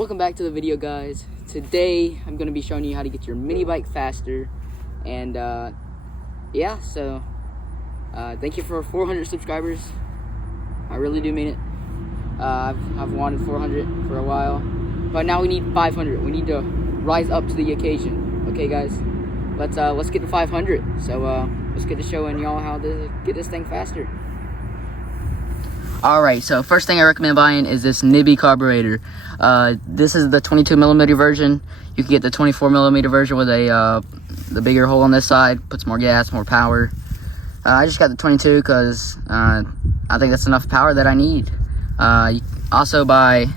Welcome back to the video, guys. Today I'm going to be showing you how to get your mini bike faster, and yeah, so thank you for 400 subscribers. I really do mean it. I've wanted 400 for a while, but now we need 500. We need to rise up to the occasion. Okay, guys, let's get to 500. So let's get to showing y'all how to get this thing faster. Alright, so first thing I recommend buying is this Nibby carburetor. This is the 22mm version. You can get the 24mm version with the bigger hole on this side. Puts more gas, more power. I just got the 22 because I think that's enough power that I need. You also buy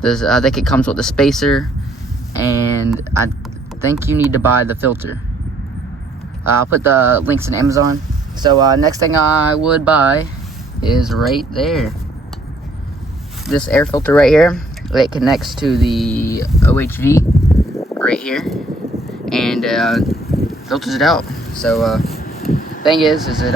this, I think it comes with the spacer, and I think you need to buy the filter. I'll put the links in Amazon. So next thing I would buy is right there. This air filter right here. It connects to the OHV right here and filters it out. So thing is it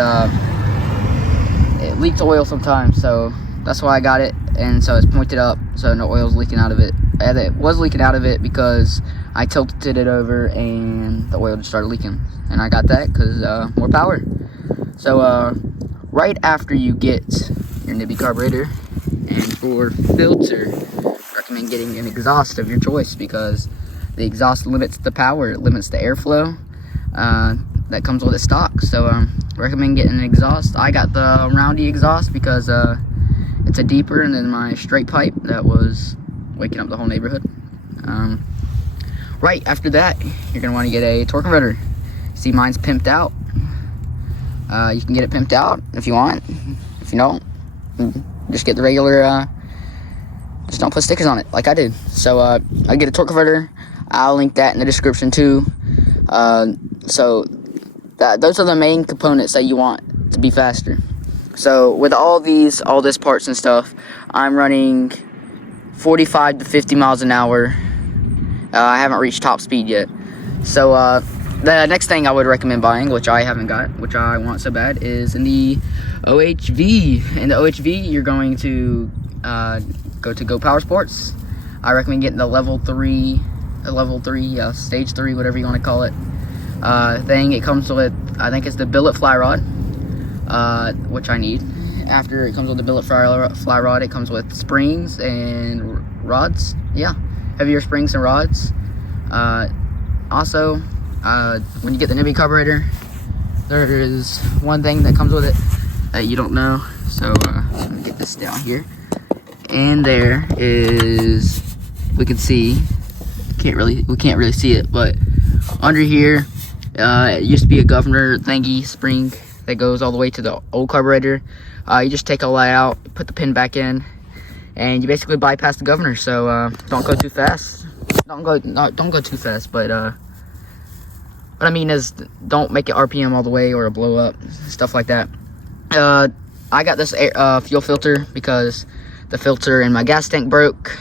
leaks oil sometimes, so that's why I got it, and so it's pointed up so no oil's leaking out of it. And it was leaking out of it because I tilted it over and the oil just started leaking, and I got that because more power. So right after you get your Nibby carburetor, and for filter, I recommend getting an exhaust of your choice because the exhaust limits the power, it limits the airflow that comes with it stock. So recommend getting an exhaust. I got the roundy exhaust because it's a deeper than my straight pipe that was waking up the whole neighborhood. Right after that, you're gonna want to get a torque converter. See, mine's pimped out. You can get it pimped out if you want. If you don't, just get the regular, just don't put stickers on it like I did. So I get a torque converter. I'll link that in the description too. So those are the main components that you want to be faster. So with all this parts and stuff, I'm running 45 to 50 miles an hour. I haven't reached top speed yet. So the next thing I would recommend buying, which I haven't got, which I want so bad, is in the OHV. In the OHV, you're going to go to Go Power Sports. I recommend getting the level 3, stage 3, whatever you want to call it, thing. It comes with, I think it's the billet fly rod, which I need. After it comes with the billet fly rod, it comes with springs and rods. Yeah, heavier springs and rods. Also, when you get the Nibby carburetor, there is one thing that comes with it that you don't know. So let me get this down here, and there is, we can see, we can't really see it, but under here it used to be a governor thingy spring that goes all the way to the old carburetor. You just take all that out, put the pin back in, and you basically bypass the governor. So don't go too fast. Don't go too fast, but what I mean is, don't make it RPM all the way or it'll blow up, stuff like that. I got this fuel filter because the filter in my gas tank broke,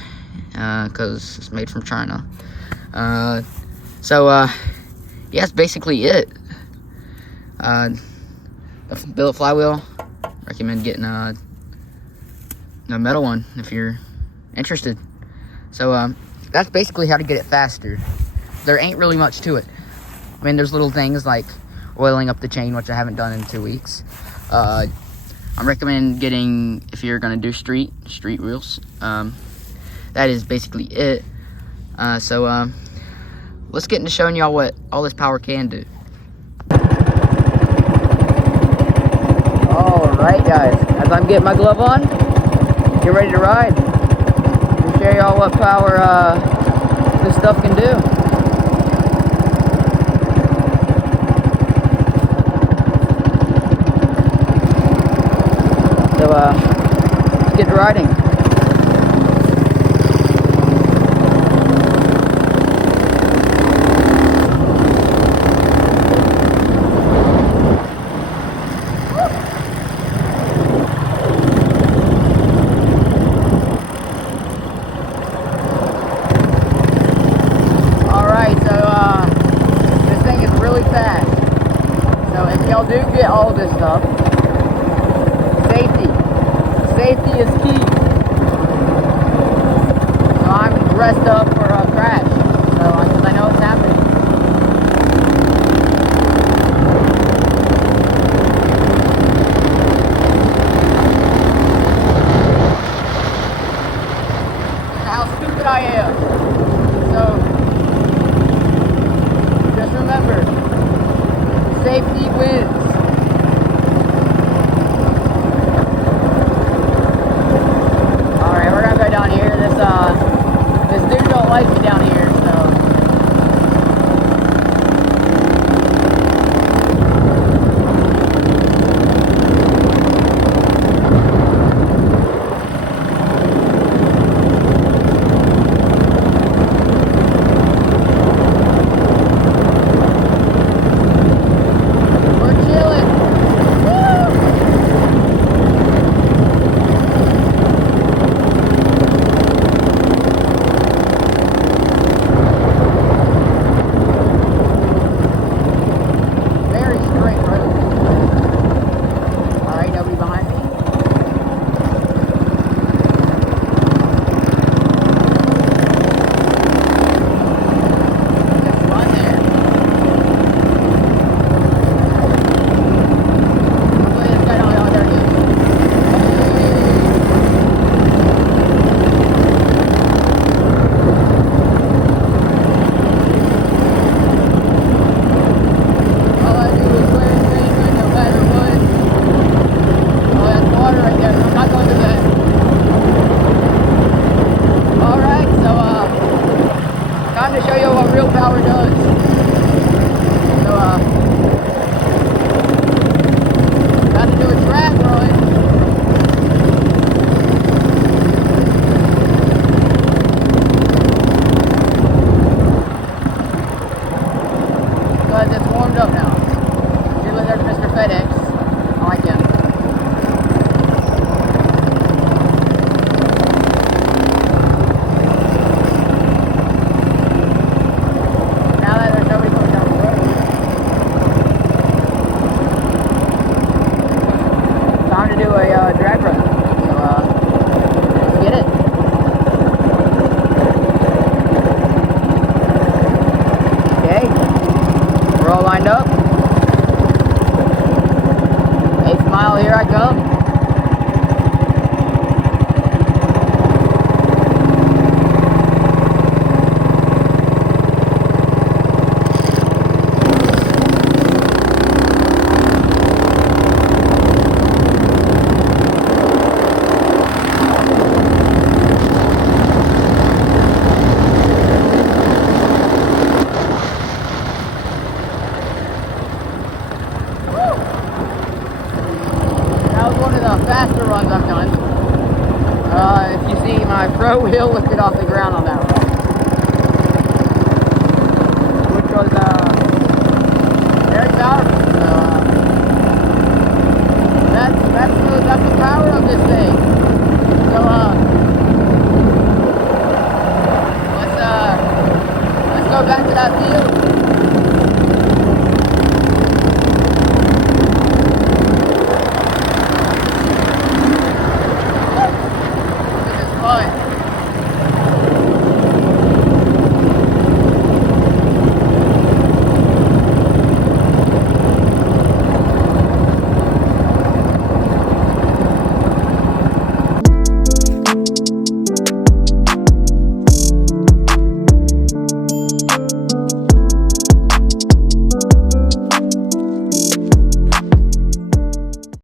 because it's made from China. So yeah, that's basically it. The billet flywheel, recommend getting a metal one if you're interested. So that's basically how to get it faster. There ain't really much to it. I mean, there's little things like oiling up the chain, which I haven't done in 2 weeks. I'm recommending getting, if you're gonna do street wheels. That is basically it. So let's get into showing y'all what all this power can do. Alright, guys, as I'm getting my glove on, get ready to ride. I'll show y'all what power this stuff can do. So let's get to riding. Alright, so this thing is really fast. So if y'all do get all of this stuff, safety is key. So I'm messed up for a crash. So I know it's happening. How stupid I am. So just remember, safety wins. Alright, we're gonna go down here. This dude don't like me down here, so. We're chilling. Woo! Very straight road. Alright, nobody behind me. Just run there. Hopefully this guy don't know what they're doing. All I do is wear a statement no matter what. Oh, that's water right there. I'm not going to that. Alright, so time to show you what real power does. So got to do a track run. Because it's warmed up now. Usually there's Mr. FedEx. I like him. Now that there's nobody coming down the road, time to do a drag run. So let's get it. Okay, we're all lined up. 8th mile, here I come. That was one of the faster runs I've done. If you see, my pro wheel lifted off the ground on that run. Which was very powerful. So, that's the power of this thing. So let's go back to that field.